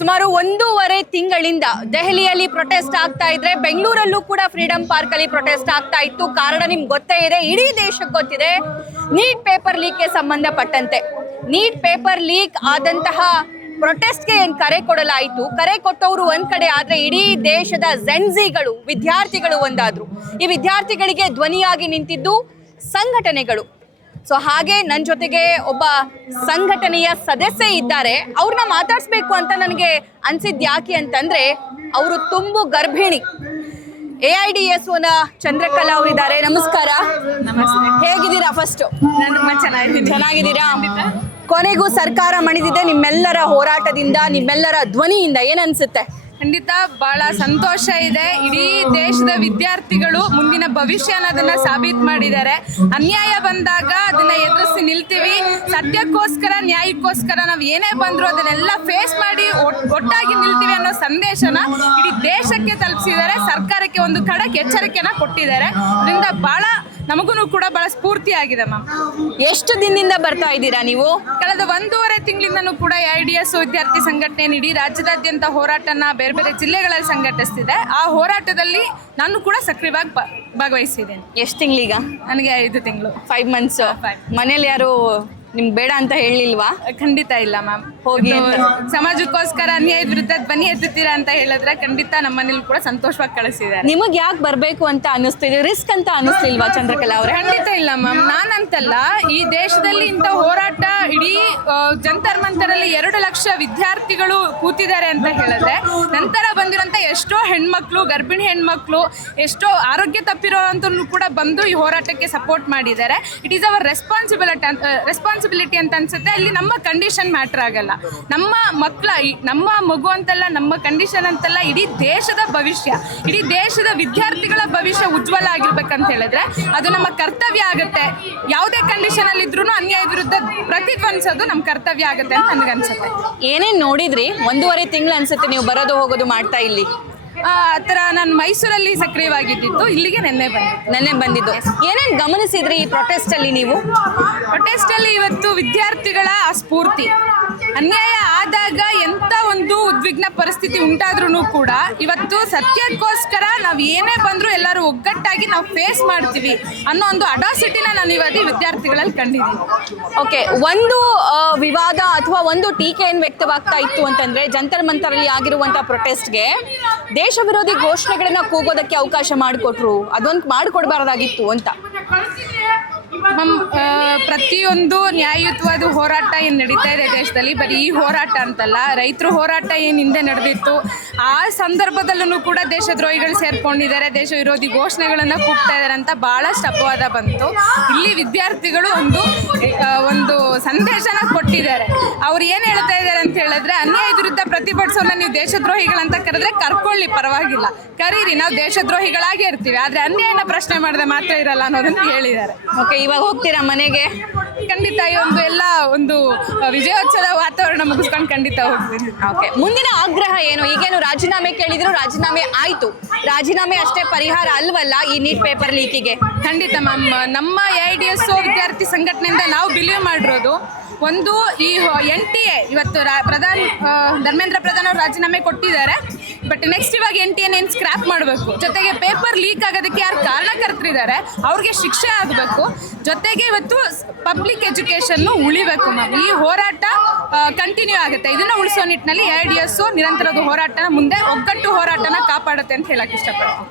ಸುಮಾರು 1.5 ತಿಂಗಳಿಂದ ದೆಹಲಿಯಲ್ಲಿ ಪ್ರೊಟೆಸ್ಟ್ ಆಗ್ತಾ ಇದ್ರೆ, ಬೆಂಗಳೂರಲ್ಲೂ ಕೂಡ ಫ್ರೀಡಂ ಪಾರ್ಕ್ ಅಲ್ಲಿ ಪ್ರೊಟೆಸ್ಟ್ ಆಗ್ತಾ ಇತ್ತು. ಕಾರಣ ನಿಮ್ಗೆ ಗೊತ್ತೇ ಇದೆ, ಇಡೀ ದೇಶಕ್ಕೆ ಗೊತ್ತಿದೆ. ನೀಟ್ ಪೇಪರ್ ಲೀಕ್ಗೆ ಸಂಬಂಧಪಟ್ಟಂತೆ ನೀಟ್ ಪೇಪರ್ ಲೀಕ್ ಆದಂತಹ ಪ್ರೊಟೆಸ್ಟ್ಗೆ ಏನ್ ಕರೆ ಕೊಡಲಾಯಿತು, ಕರೆ ಕೊಟ್ಟವರು ಒಂದ್ ಕಡೆ ಆದ್ರೆ ಇಡೀ ದೇಶದ ಜೆನ್ಸಿಗಳು, ವಿದ್ಯಾರ್ಥಿಗಳು ಒಂದಾದ್ರು. ಈ ವಿದ್ಯಾರ್ಥಿಗಳಿಗೆ ಧ್ವನಿಯಾಗಿ ನಿಂತಿದ್ದು ಸಂಘಟನೆಗಳು. ಸೊ ಹಾಗೆ ನನ್ನ ಜೊತೆಗೆ ಒಬ್ಬ ಸಂಘಟನೆಯ ಸದಸ್ಯ ಇದ್ದಾರೆ. ಅವ್ರನ್ನ ಮಾತಾಡ್ಸ್ಬೇಕು ಅಂತ ನನಗೆ ಅನ್ಸಿದ್ ಯಾಕೆ ಅಂತಂದ್ರೆ, ಅವರು ತುಂಬು ಗರ್ಭಿಣಿ. AIDSOನ ಚಂದ್ರಕಲಾ ಅವರಿದ್ದಾರೆ. ನಮಸ್ಕಾರ. ನಮಸ್ತೆ. ಹೇಗಿದ್ದೀರಾ? ಫಸ್ಟ್ ನಾನು ತುಂಬಾ ಚೆನ್ನಾಗಿದ್ದೀರಾ? ಕೊನೆಗೂ ಸರ್ಕಾರ ಮಣಿದಿದೆ ನಿಮ್ಮೆಲ್ಲರ ಹೋರಾಟದಿಂದ, ನಿಮ್ಮೆಲ್ಲರ ಧ್ವನಿಯಿಂದ. ಏನ್ ಅನ್ಸುತ್ತೆ? ಖಂಡಿತ ಬಹಳ ಸಂತೋಷ ಇದೆ. ಇಡೀ ದೇಶದ ವಿದ್ಯಾರ್ಥಿಗಳು ಮುಂದಿನ ಭವಿಷ್ಯ ಅನ್ನೋದನ್ನ ಸಾಬೀತು ಮಾಡಿದ್ದಾರೆ. ಅನ್ಯಾಯ ಬಂದಾಗ ಅದನ್ನ ಎದುರಿಸಿ ನಿಲ್ತೀವಿ. ಸತ್ಯಕ್ಕೋಸ್ಕರ, ನ್ಯಾಯಕ್ಕೋಸ್ಕರ ನಾವು ಏನೇ ಬಂದ್ರು ಅದನ್ನೆಲ್ಲ ಫೇಸ್ ಮಾಡಿ ಒಟ್ಟಾಗಿ ನಿಲ್ತೀವಿ ಅನ್ನೋ ಸಂದೇಶನ ಇಡೀ ದೇಶಕ್ಕೆ ತಲುಪಿಸಿದ್ದಾರೆ. ಸರ್ಕಾರಕ್ಕೆ ಒಂದು ಖಡಕ್ ಎಚ್ಚರಿಕೆನ ಕೊಟ್ಟಿದ್ದಾರೆ. ಅದರಿಂದ ಬಹಳ ನಮಗೂ ಕೂಡ ಬಹಳ ಸ್ಫೂರ್ತಿ ಆಗಿದೆ ಮ್ಯಾಮ್. ಎಷ್ಟು ದಿನದಿಂದ ಬರ್ತಾ ಇದ್ದೀರಾ ನೀವು? ಕಳೆದ 1.5 ತಿಂಗಳಿಂದನೂ ಕೂಡ AIDSO ವಿದ್ಯಾರ್ಥಿ ಸಂಘಟನೆ ಇಡೀ ರಾಜ್ಯದಾದ್ಯಂತ ಹೋರಾಟನ ಬೇರೆ ಬೇರೆ ಜಿಲ್ಲೆಗಳಲ್ಲಿ ಸಂಘಟಿಸ್ತಿದೆ. ಆ ಹೋರಾಟದಲ್ಲಿ ನಾನು ಕೂಡ ಸಕ್ರಿಯವಾಗಿ ಭಾಗವಹಿಸಿದ್ದೇನೆ. ಎಷ್ಟು ತಿಂಗಳೀಗ? ನನಗೆ 5 ತಿಂಗಳು. 5 ಮಂತ್ಸ್. ಮನೇಲಿ ಯಾರು ನಿಮ್ಗೆ ಬೇಡ ಅಂತ ಹೇಳಿಲ್ವಾ? ಖಂಡಿತ ಇಲ್ಲ ಮ್ಯಾಮ್. ಹೋಗಿ ಸಮಾಜಕ್ಕೋಸ್ಕರ ಅನ್ಯಾಯದ ವಿರುದ್ಧ ಧ್ವನಿ ಎತ್ತುತ್ತೀರಾ ಅಂತ ಹೇಳಿದ್ರೆ ಖಂಡಿತ ನಮ್ಮನೇಲಿ ಕೂಡ ಸಂತೋಷವಾಗಿ ಕಳಿಸಿದ್ದಾರೆ. ನಿಮಗೆ ಯಾಕೆ ಬರ್ಬೇಕು ಅಂತ ಅನಿಸ್ತಿದೆ? ರಿಸ್ಕ್ ಅಂತ ಅನಿಸ್ತಿಲ್ವಾ ಚಂದ್ರಕಲಾ ಅವರೇ? ಖಂಡಿತ ಇಲ್ಲ ಮ್ಯಾಮ್. ನಾನಂತಲ್ಲ, ಈ ದೇಶದಲ್ಲಿ ಇಂಥ ಹೋರಾಟ ಇಡೀ ಜಂತರ್ ಮಂತರಲ್ಲಿ 2 ಲಕ್ಷ ವಿದ್ಯಾರ್ಥಿಗಳು ಕೂತಿದ್ದಾರೆ ಅಂತ ಹೇಳಿದ್ರೆ, ನಂತರ ಬಂದಿರೋಂಥ ಎಷ್ಟೋ ಹೆಣ್ಮಕ್ಳು, ಗರ್ಭಿಣಿ ಹೆಣ್ಮಕ್ಳು, ಎಷ್ಟೋ ಆರೋಗ್ಯ ತಪ್ಪಿರೋಂಥನ್ನು ಕೂಡ ಬಂದು ಈ ಹೋರಾಟಕ್ಕೆ ಸಪೋರ್ಟ್ ಮಾಡಿದ್ದಾರೆ. ಇಟ್ ಈಸ್ ಅವರ್ ರೆಸ್ಪಾನ್ಸಿಬಿಲಿಟಿ ಅಂತ ಅನ್ಸುತ್ತೆ. ಅಲ್ಲಿ ನಮ್ಮ ಕಂಡೀಷನ್ ಮ್ಯಾಟರ್ ಆಗಲ್ಲ. ನಮ್ಮ ನಮ್ಮ ಮಗು ಅಂತಲ್ಲ, ನಮ್ಮ ಕಂಡೀಷನ್ ಅಂತಲ್ಲ, ಇಡೀ ದೇಶದ ಭವಿಷ್ಯ, ಇಡೀ ದೇಶದ ವಿದ್ಯಾರ್ಥಿಗಳ ಭವಿಷ್ಯ ಉಜ್ವಲ ಆಗಿರ್ಬೇಕಂತ ಹೇಳಿದ್ರೆ ಅದು ನಮ್ಮ ಕರ್ತವ್ಯ ಆಗುತ್ತೆ. ಯಾವುದೇ ಕಂಡೀಷನ್ ಅಲ್ಲಿ ಇದ್ರೂ ಅನ್ಯಾಯದ ವಿರುದ್ಧ ಪ್ರತಿಧ್ವನಿಸೋದು ನಮ್ಮ ಕರ್ತವ್ಯ ಆಗುತ್ತೆ ಅಂತ ನನಗನ್ಸುತ್ತೆ. ಏನೇನ್ ನೋಡಿದ್ರಿ? 1.5 ತಿಂಗಳು ಅನ್ಸುತ್ತೆ ನೀವು ಬರೋದು ಹೋಗೋದು ಮಾಡ್ತಾ ಇಲ್ಲಿ. ಆ ಥರ ನಾನು ಮೈಸೂರಲ್ಲಿ ಸಕ್ರಿಯವಾಗಿದ್ದಿತ್ತು, ಇಲ್ಲಿಗೆ ನೆನ್ನೆ ಬಂದಿದ್ದು. ಏನೇನ್ ಗಮನಿಸಿದ್ರಿ ಈ ಪ್ರೊಟೆಸ್ಟ್ ಅಲ್ಲಿ ನೀವು? ಪ್ರೊಟೆಸ್ಟ್ ಅಲ್ಲಿ ಇವತ್ತು ವಿದ್ಯಾರ್ಥಿಗಳ ಸ್ಫೂರ್ತಿ. ಅನ್ಯಾಯ ಆದಾಗ ಎಂತ ಒಂದು ಉದ್ವಿಗ್ನ ಪರಿಸ್ಥಿತಿ ಉಂಟಾದ್ರೂ ಕೂಡ ಇವತ್ತು ಸತ್ಯಕ್ಕೋಸ್ಕರ ನಾವು ಏನೇ ಬಂದರೂ ಎಲ್ಲರೂ ಒಗ್ಗಟ್ಟಾಗಿ ನಾವು ಫೇಸ್ ಮಾಡ್ತೀವಿ ಅನ್ನೋ ಒಂದು ಅಡಾಸಿಟಿನ ನಾನು ಇವತ್ತು ವಿದ್ಯಾರ್ಥಿಗಳಲ್ಲಿ ಕಂಡಿದ್ದೀನಿ. ಓಕೆ, ಒಂದು ವಿವಾದ ಅಥವಾ ಒಂದು ಟೀಕೆ ಏನು ವ್ಯಕ್ತವಾಗ್ತಾ ಇತ್ತು ಅಂತಂದ್ರೆ, ಜಂತರ್ ಮಂತರಲ್ಲಿ ಆಗಿರುವಂತಹ ಪ್ರೊಟೆಸ್ಟ್ಗೆ ದೇಶ ವಿರೋಧಿ ಘೋಷಣೆಗಳನ್ನ ಕೂಗೋದಕ್ಕೆ ಅವಕಾಶ ಮಾಡಿಕೊಟ್ರು. ಅದೊಂದು ಮಾಡಿಕೊಡ್ಬಾರ್ದಾಗಿತ್ತು ಅಂತ. ಪ್ರತಿಯೊಂದು ನ್ಯಾಯಯುತವಾದ ಹೋರಾಟ ಏನು ನಡೀತಾ ಇದೆ ದೇಶದಲ್ಲಿ, ಬರೀ ಈ ಹೋರಾಟ ಅಂತಲ್ಲ, ರೈತರ ಹೋರಾಟ ಏನು ಹಿಂದೆ ನಡೆದಿತ್ತು ಆ ಸಂದರ್ಭದಲ್ಲೂ ಕೂಡ ದೇಶದ್ರೋಹಿಗಳು ಸೇರ್ಕೊಂಡಿದ್ದಾರೆ, ದೇಶ ವಿರೋಧಿ ಘೋಷಣೆಗಳನ್ನು ಕೂಗ್ತಾ ಇದ್ದಾರೆ ಅಂತ ಭಾಳಷ್ಟು ಅಪವಾದ ಬಂತು. ಇಲ್ಲಿ ವಿದ್ಯಾರ್ಥಿಗಳು ಒಂದು ಸಂದೇಶನ ಕೊಟ್ಟಿದ್ದಾರೆ. ಅವ್ರು ಏನು ಹೇಳ್ತಾ ಇದ್ದಾರೆ ಅಂತ ಹೇಳಿದ್ರೆ, ಅನ್ಯಾಯದ ವಿರುದ್ಧ ಪ್ರತಿಭಟಿಸೋನ್ನ ನೀವು ದೇಶದ್ರೋಹಿಗಳಂತ ಕರೆದ್ರೆ ಕರ್ಕೊಳ್ಳಿ, ಪರವಾಗಿಲ್ಲ, ಕರೀರಿ, ನಾವು ದೇಶದ್ರೋಹಿಗಳಾಗೇ ಇರ್ತೀವಿ, ಆದರೆ ಅನ್ಯಾಯನ ಪ್ರಶ್ನೆ ಮಾಡಿದ್ರೆ ಮಾತ್ರ ಇರಲ್ಲ ಅನ್ನೋದನ್ನು ಹೇಳಿದ್ದಾರೆ. ಓಕೆ, ಇವಾಗ ಹೋಗ್ತೀರಾ ಮನೆಗೆ? ಖಂಡಿತ ಈ ಒಂದು ವಿಜಯೋತ್ಸವದ ವಾತಾವರಣ ಮುಗಿಸ್ಕೊಂಡು ಖಂಡಿತ ಹೋಗ್ತೀನಿ. ಓಕೆ, ಮುಂದಿನ ಆಗ್ರಹ ಏನು? ಈಗೇನು ರಾಜೀನಾಮೆ ಕೇಳಿದ್ರು, ರಾಜೀನಾಮೆ ಆಯ್ತು. ರಾಜೀನಾಮೆ ಅಷ್ಟೇ ಪರಿಹಾರ ಅಲ್ವಲ್ಲ ಈ ನೀಟ್ ಪೇಪರ್ ಲೀಕಿಗೆ? ಖಂಡಿತ ಮ್ಯಾಮ್. ನಮ್ಮ AIDSO ವಿದ್ಯಾರ್ಥಿ ಸಂಘಟನೆಯಿಂದ ನಾವು ಬಿಲೀವ್ ಮಾಡಿರೋದು ಒಂದು, ಈ NTA ಇವತ್ತು ಧರ್ಮೇಂದ್ರ ಪ್ರಧಾನ್ ಅವರು ರಾಜೀನಾಮೆ ಕೊಟ್ಟಿದ್ದಾರೆ. ಬಟ್ ನೆಕ್ಸ್ಟ್ ಇವಾಗ NTA ಏನು ಸ್ಕ್ರ್ಯಾಪ್ ಮಾಡಬೇಕು. ಜೊತೆಗೆ ಪೇಪರ್ ಲೀಕ್ ಆಗೋದಕ್ಕೆ ಯಾರು ಕಾರಣಕರ್ತರಿದ್ದಾರೆ ಅವ್ರಿಗೆ ಶಿಕ್ಷೆ ಆಗಬೇಕು. ಜೊತೆಗೆ ಇವತ್ತು ಪಬ್ಲಿಕ್ ಎಜುಕೇಷನ್ನು ಉಳಿಬೇಕು ಮ್ಯಾಮ್. ಈ ಹೋರಾಟ ಕಂಟಿನ್ಯೂ ಆಗುತ್ತೆ. ಇದನ್ನು ಉಳಿಸೋ ನಿಟ್ಟಿನಲ್ಲಿ AIDSO ನಿರಂತರದ ಹೋರಾಟನ ಮುಂದೆ ಒಗ್ಗಟ್ಟು ಹೋರಾಟನ ಕಾಪಾಡುತ್ತೆ ಅಂತ ಹೇಳಕ್ಕೆ ಇಷ್ಟಪಡ್ತೀನಿ.